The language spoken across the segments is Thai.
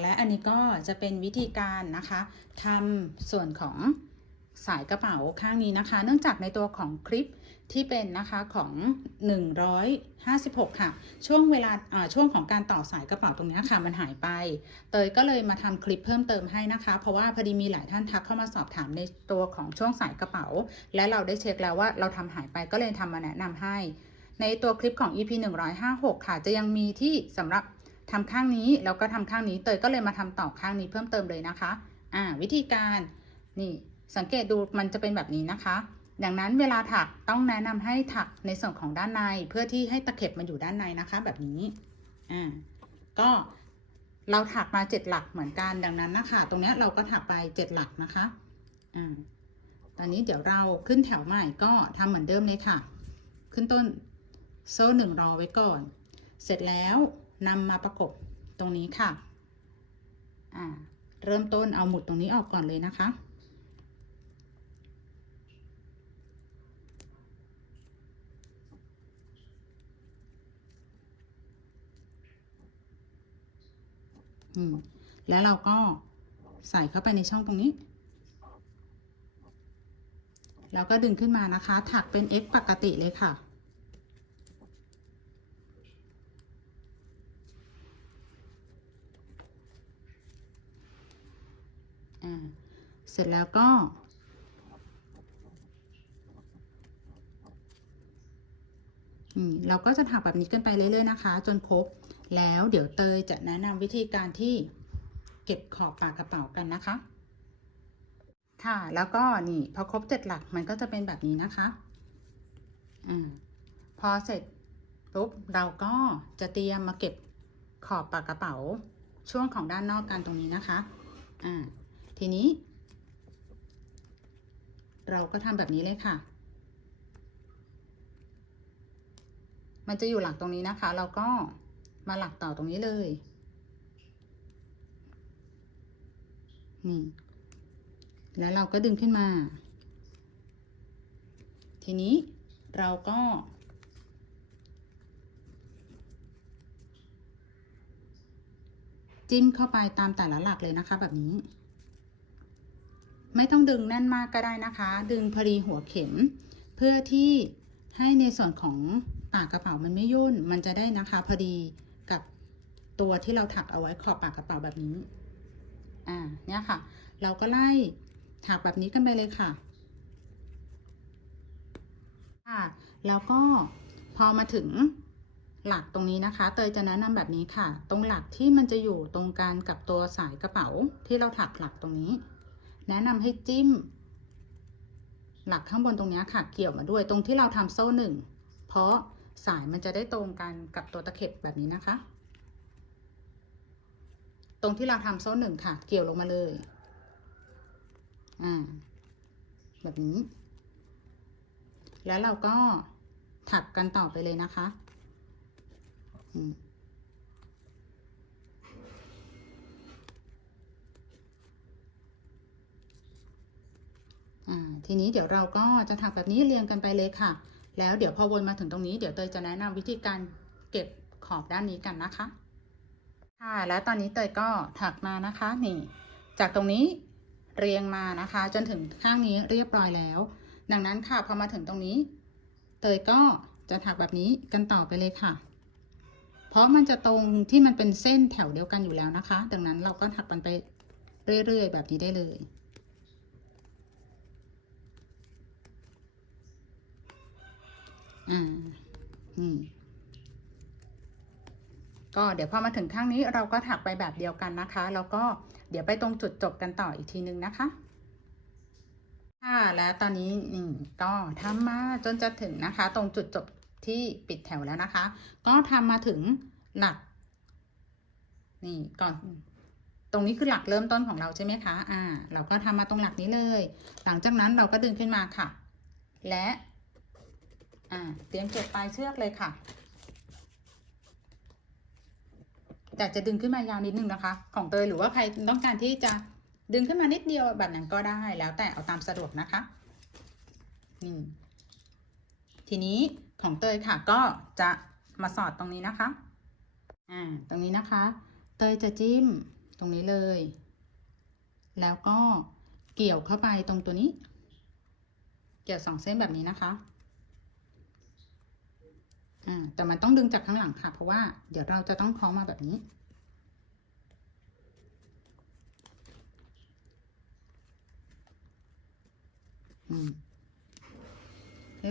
และอันนี้ก็จะเป็นวิธีการนะคะทำส่วนของ สายกระเป๋าข้างนี้นะคะ เนื่องจากในตัวของคลิปที่เป็นนะคะของ 156 ค่ะ ช่วงเวลาช่วงของการต่อสายกระเป๋าตรงนี้ค่ะมันหายไป เตยก็เลยมาทำคลิปเพิ่มเติมให้นะคะ เพราะว่าพอดีมีหลายท่านทักเข้ามาสอบถามในตัวของช่วงสายกระเป๋า และเราได้เช็คแล้วว่าเราทำหายไปก็เลยทำมาแนะนำให้ ในตัวคลิปของ EP 156 ค่ะ จะยังมีที่สำหรับทำข้างนี้แล้วก็ทำข้างนี้เตยก็เลยมาทำต่อข้างนี้เพิ่มเติมเลยนะคะ อ่า วิธีการนี่ สังเกตดูมันจะเป็นแบบนี้นะคะ ดังนั้นเวลาถักต้องแนะนำให้ถักในส่วนของด้านในเพื่อที่ให้ตะเข็บมันอยู่ด้านในนะคะ แบบนี้อ่าก็เราถักมาเจ็ดหลักเหมือนกันดังนั้นนะคะ ตรงนี้เราก็ถักไปเจ็ดหลักนะคะอ่าตอนนี้เดี๋ยวเราขึ้นแถวใหม่ก็ทำเหมือนเดิมเลยค่ะ ขึ้นต้นโซ่หนึ่งรอไว้ก่อน เสร็จแล้วนำมาประกบตรงนี้ค่ะ อ่า เริ่มต้นเอาหมุดตรงนี้ออกก่อนเลยนะคะ อืม แล้วเราก็ใส่เข้าไปในช่องตรงนี้ แล้วก็ดึงขึ้นมานะคะ ถักเป็น x ปกติเลยค่ะ เสร็จแล้วก็ อืม เราก็จะถักแบบนี้กันไปเรื่อยๆนะคะ จนครบ แล้วเดี๋ยวเตยจะแนะนำวิธีการที่เก็บขอบปากกระเป๋ากันนะคะ ค่ะ แล้วก็นี่พอครบเจ็ดหลักมันก็จะเป็นแบบนี้นะคะอ่าพอเสร็จปุ๊บเราก็จะเตรียมมาเก็บขอบปากกระเป๋าช่วงของด้านนอกกันตรงนี้นะคะ อ่า ทีนี้ เราก็ทำแบบนี้เลยค่ะ มันจะอยู่หลักตรงนี้นะคะ เราก็มาหลักต่อตรงนี้เลย นี่ แล้วเราก็ดึงขึ้นมา ทีนี้เราก็จิ้มเข้าไปตามแต่ละหลักเลยนะคะ แบบนี้ ไม่ต้องดึงแน่นมากก็ได้นะคะ ดึงพอดีหัวเข็ม เพื่อที่ให้ในส่วนของ ปากกระเป๋ามันไม่ย่น มันจะได้นะคะพอดีกับตัวที่เราถักเอาไว้ขอบปากกระเป๋าแบบนี้ อ่า เนี่ยค่ะ เราก็ไล่ถักแบบนี้กันไปเลยค่ะ ค่ะ แล้วก็พอมาถึงหลักตรงนี้นะคะ เตยจะแนะนำแบบนี้ค่ะ ตรงหลักที่มันจะอยู่ตรงกลางกับตัวสายกระเป๋าที่เราถักหลักตรงนี้ แนะนำให้จิ้ม หลักข้างบนตรงนี้ค่ะ เกี่ยวมาด้วยตรงที่เราทำโซ่หนึ่งเพราะ สายมันจะได้ตรงกันกับตัวตะเข็บแบบนี้นะคะ ตรงที่เราทำโซ่หนึ่งค่ะ เกี่ยวลงมาเลย อ่า แบบนี้ แล้วเราก็ถักกันต่อไปเลยนะคะ อืมอ่าทีนี้เดี๋ยวเราก็จะถักแบบนี้เรียงกันไปเลยค่ะ แล้วเดี๋ยวพอวนมาถึงตรงนี้เดี๋ยวเตยจะแนะนำวิธีการเก็บขอบด้านนี้กันนะคะ ค่ะ แล้วตอนนี้เตยก็ถักมานะคะนี่ จากตรงนี้เรียงมานะคะ จนถึงข้างนี้เรียบร้อยแล้ว ดังนั้นค่ะพอมาถึงตรงนี้ เตยก็จะถักแบบนี้กันต่อไปเลยค่ะ เพราะมันจะตรงที่มันเป็นเส้นแถวเดียวกันอยู่แล้วนะคะ ดังนั้นเราก็ถักมันไปเรื่อยๆ แบบนี้ได้เลย อ่านี่ก็เดี๋ยวพอมาถึงข้างนี้เราก็ถักไปแบบเดียวกันนะคะ แล้วก็เดี๋ยวไปตรงจุดจบกันต่ออีกทีนึงนะคะค่ะแล้วตอนนี้นี่ก็ทำมาจนจะถึงนะคะ ตรงจุดจบที่ปิดแถวแล้วนะคะ ก็ทำมาถึงหลัก นี่ก่อนตรงนี้คือหลักเริ่มต้นของเราใช่ไหมคะ อ่า เราก็ทำมาตรงหลักนี้เลย หลังจากนั้นเราก็ดึงขึ้นมาค่ะ และ อ่าเตรียมเก็บปลายเชือกเลยค่ะ แต่จะดึงขึ้นมายาวนิดนึงนะคะ ของเตยหรือว่าใครต้องการที่จะดึงขึ้นมานิดเดียวแบบนั้นก็ได้แล้วแต่เอาตามสะดวกนะคะนี่ทีนี้ของเตยค่ะก็จะมาสอดตรงนี้นะคะ อ่า ตรงนี้นะคะ เตยจะจิ้มตรงนี้เลย แล้วก็เกี่ยวเข้าไปตรงตัวนี้ เกี่ยวสองเส้นแบบนี้นะคะ อ่าแต่มันต้องดึงจากข้างหลังค่ะ เพราะว่าเดี๋ยวเราจะต้องคล้องมาแบบนี้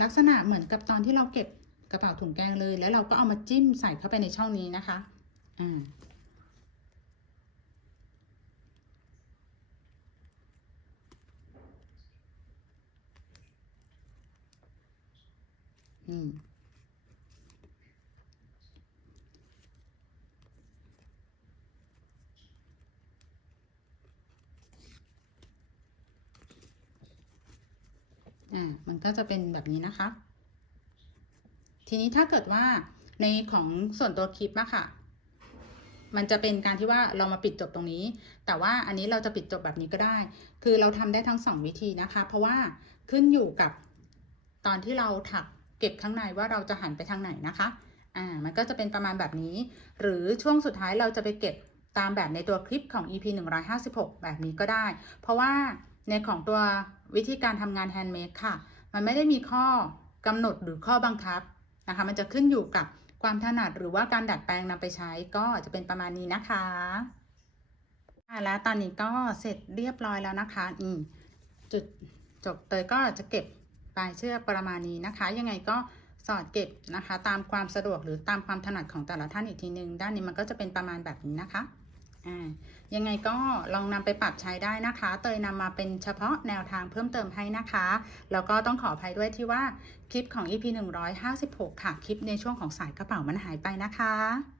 ลักษณะเหมือนกับตอนที่เราเก็บกระเป๋าถุงแกงเลย แล้วเราก็เอามาจิ้มใส่เข้าไปในช่องนี้นะคะอ่าอืม อ่ามันก็จะเป็นแบบนี้นะคะ ทีนี้ถ้าเกิดว่าในของส่วนตัวคลิปอะค่ะ มันจะเป็นการที่ว่าเรามาปิดจบตรงนี้ แต่ว่าอันนี้เราจะปิดจบแบบนี้ก็ได้ คือเราทำได้ทั้งสองวิธีนะคะ เพราะว่าขึ้นอยู่กับตอนที่เราถักเก็บข้างในว่าเราจะหันไปทางไหนนะคะ อ่า มันก็จะเป็นประมาณแบบนี้ หรือช่วงสุดท้ายเราจะไปเก็บตามแบบในตัวคลิปของ EP 156 แบบนี้ก็ได้ เพราะว่า ในของตัววิธีการทำงานแฮนด์เมดค่ะ มันไม่ได้มีข้อกำหนดหรือข้อบังคับนะคะ มันจะขึ้นอยู่กับความถนัดหรือว่าการดัดแปลงนำไปใช้ก็จะเป็นประมาณนี้นะคะแล้วตอนนี้ก็เสร็จเรียบร้อยแล้วนะคะอืมจุดจบเตยก็จะเก็บปลายเชือกประมาณนี้นะคะ ยังไงก็สอดเก็บนะคะ ตามความสะดวกหรือตามความถนัดของแต่ละท่านอีกทีนึง ด้านนี้มันก็จะเป็นประมาณแบบนี้นะคะ ยังไงก็ลองนำไปปรับใช้ได้นะคะ เตยนำมาเป็นเฉพาะแนวทางเพิ่มเติมให้นะคะ แล้วก็ต้องขออภัยด้วยที่ว่าคลิปของ EP 156 ค่ะ คลิปในช่วงของสายกระเป๋ามันหายไปนะคะ